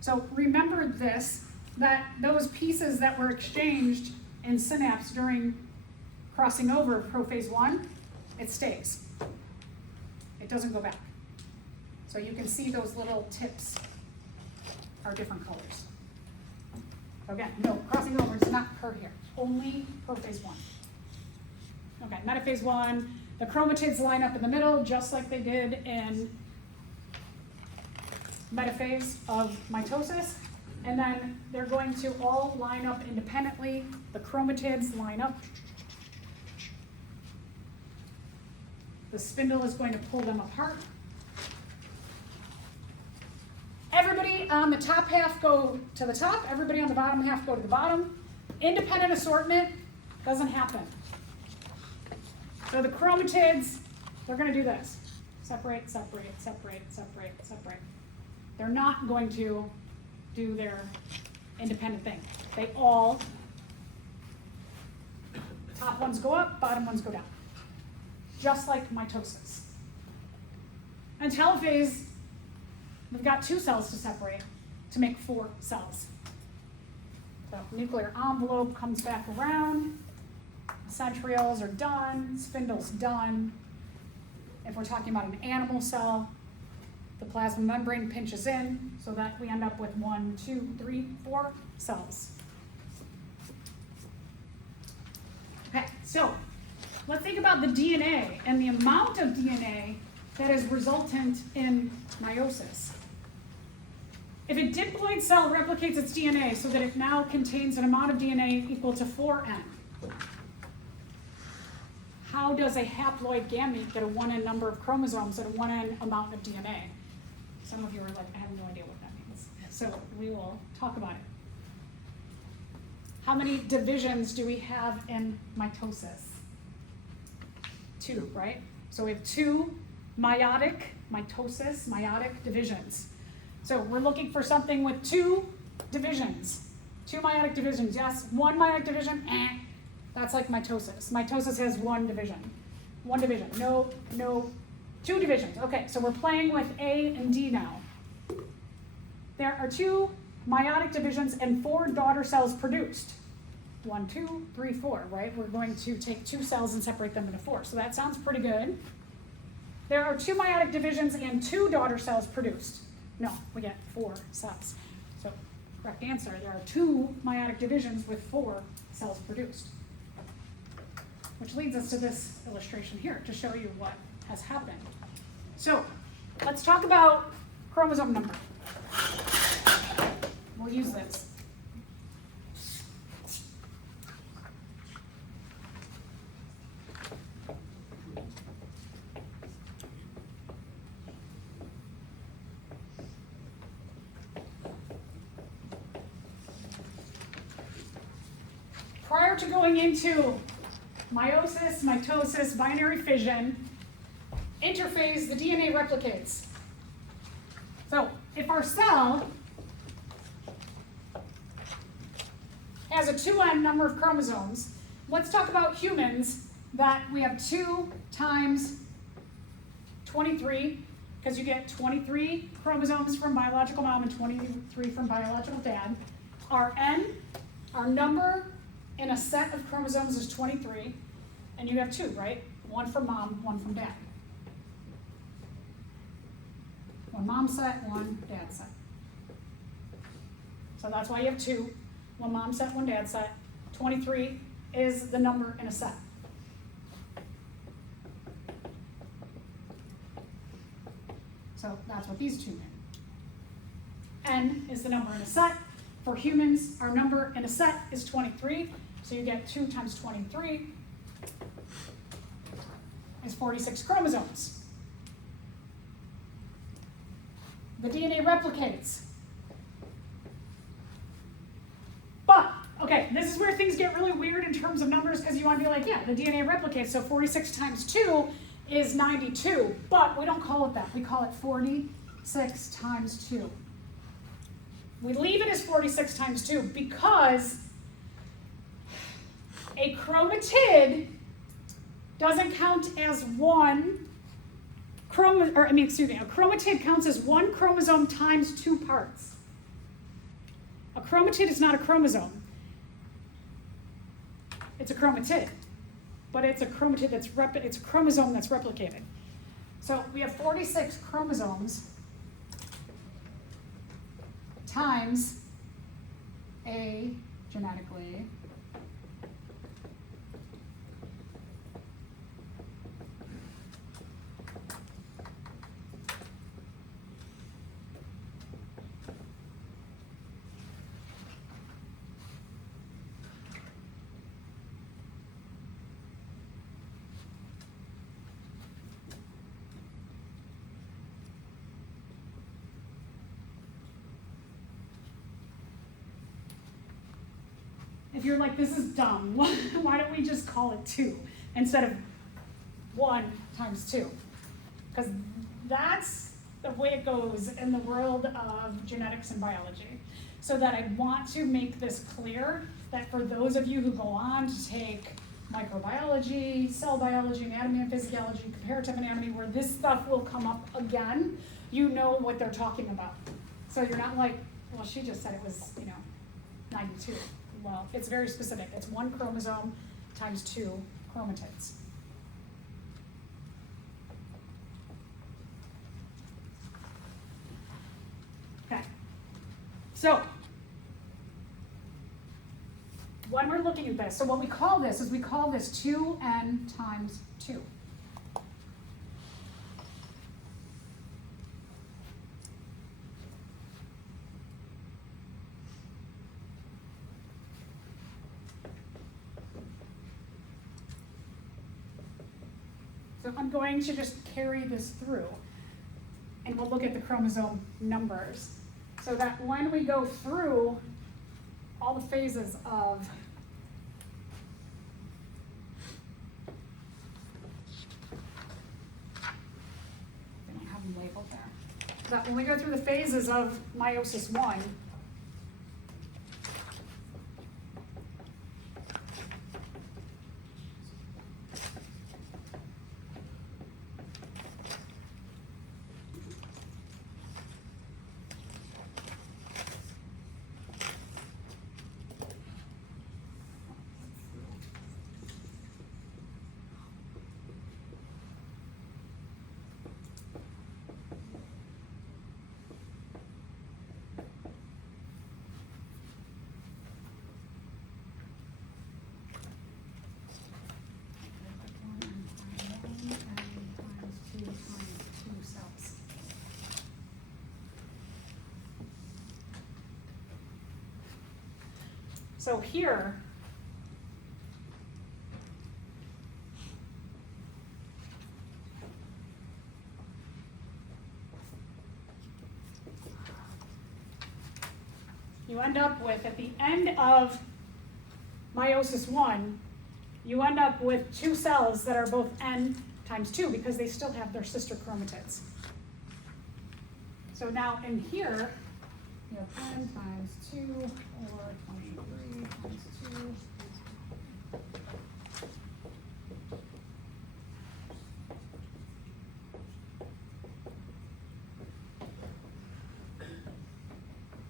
So remember this, that those pieces that were exchanged in synapse during crossing over prophase 1, it stays. It doesn't go back. So you can see those little tips are different colors. Again, no, crossing over does not occur here. Only prophase 1. Okay, metaphase 1, the chromatids line up in the middle just like they did in metaphase of mitosis. And then they're going to all line up independently. The chromatids line up. The spindle is going to pull them apart. Everybody on the top half go to the top. Everybody on the bottom half go to the bottom. Independent assortment doesn't happen. So the chromatids, they're going to do this. Separate, separate, separate, separate, separate. They're not going to do their independent thing. They all, top ones go up, bottom ones go down. Just like mitosis. In telophase, we've got 2 cells to separate to make 4 cells. So nuclear envelope comes back around, centrioles are done, spindle's done. If we're talking about an animal cell, the plasma membrane pinches in so that we end up with 1, 2, 3, 4 cells. Okay, so let's think about the DNA and the amount of DNA that is resultant in meiosis. If a diploid cell replicates its DNA so that it now contains an amount of DNA equal to 4n, how does a haploid gamete get a 1n number of chromosomes and a 1n amount of DNA? Some of you are like, I have no idea what that means. So we will talk about it. How many divisions do we have in mitosis? 2, right? So we have 2 meiotic divisions. So we're looking for something with 2 divisions. 2 meiotic divisions, yes. 1 meiotic division, that's like mitosis. Mitosis has 1 division. 1 division, no, 2 divisions. Okay, so we're playing with A and D now. There are 2 meiotic divisions and 4 daughter cells produced. 1, 2, 3, 4, right? We're going to take 2 cells and separate them into 4. So that sounds pretty good. There are 2 meiotic divisions and 2 daughter cells produced. No, we get 4 cells. So correct answer, there are 2 meiotic divisions with 4 cells produced. Which leads us to this illustration here to show you what has happened. So let's talk about chromosome number. We'll use this. Prior to going into meiosis, mitosis, binary fission, interphase, the DNA replicates. So if our cell has a 2n number of chromosomes, let's talk about humans that we have 2 times 23, because you get 23 chromosomes from biological mom and 23 from biological dad. Our n, our number in a set of chromosomes is 23, and you have 2, right? 1 from mom, 1 from dad. 1 mom set, 1 dad set. So that's why you have 2. 1 mom set, 1 dad set. 23 is the number in a set. So that's what these 2 mean. N is the number in a set. For humans, our number in a set is 23. So you get 2 times 23 is 46 chromosomes. The DNA replicates. But, okay, this is where things get really weird in terms of numbers because you want to be like, yeah, the DNA replicates. So 46 times 2 is 92, but we don't call it that. We call it 46 times 2. We leave it as 46 times 2 because a chromatid doesn't count as one a chromatid counts as one chromosome times 2 parts. A chromatid is not a chromosome. It's a chromatid, but it's a chromatid it's a chromosome that's replicated. So we have 46 chromosomes times A genetically if you're like, this is dumb, why don't we just call it 2 instead of 1 times 2? Because that's the way it goes in the world of genetics and biology. So that I want to make this clear that for those of you who go on to take microbiology, cell biology, anatomy and physiology, comparative anatomy, where this stuff will come up again, you know what they're talking about. So you're not like, well, she just said it was, 92. Well, it's very specific. It's 1 chromosome times 2 chromatids. Okay. So, when we're looking at this, so what we call this is we call this 2n times 2. So I'm going to just carry this through, and we'll look at the chromosome numbers, so that when we go through all the phases of they don't have them labeled there. That when we go through the phases of meiosis 1, so here, you end up with, at the end of meiosis 1, you end up with 2 cells that are both n times 2 because they still have their sister chromatids. So now in here, you have n times 2 or 23 times 2.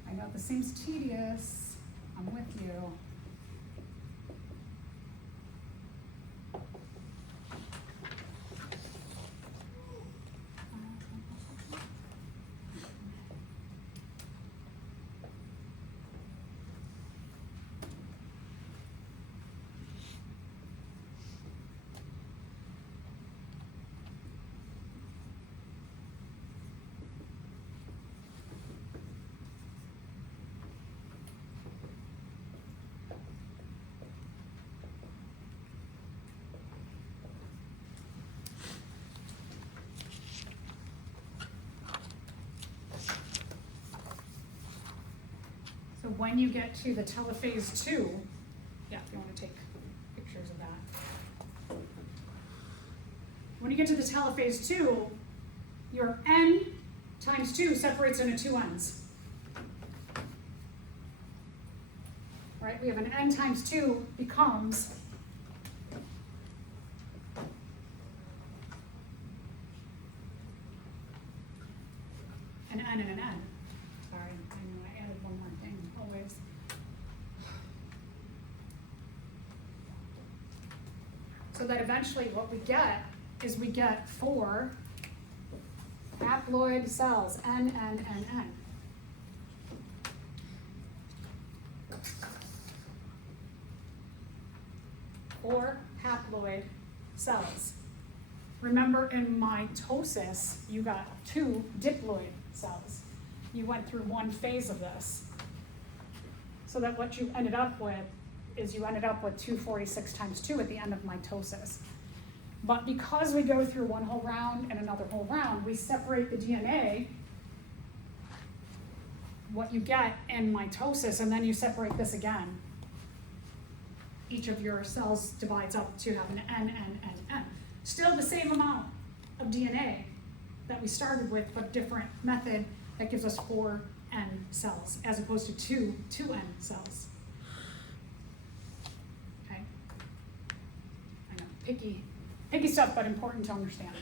I know this seems tedious. I'm with you. So when you get to the telophase 2, yeah, if you want to take pictures of that. When you get to the telophase 2, your N times 2 separates into two N's. Right? We have an N times 2 becomes an N and an N. Sorry, I know I added one more thing, always. So that eventually what we get is we get 4 haploid cells, N, N, N, N. Four haploid cells. Remember in mitosis, you got 2 diploid cells. You went through one phase of this. So that what you ended up with is you ended up with 246 times 2 at the end of mitosis. But because we go through one whole round and another whole round, we separate the DNA, what you get in mitosis, and then you separate this again. Each of your cells divides up to have an N, N, N, N. Still the same amount of DNA that we started with, but different method that gives us 4 N cells as opposed to 2 N cells. Okay? I know, picky stuff, but important to understand.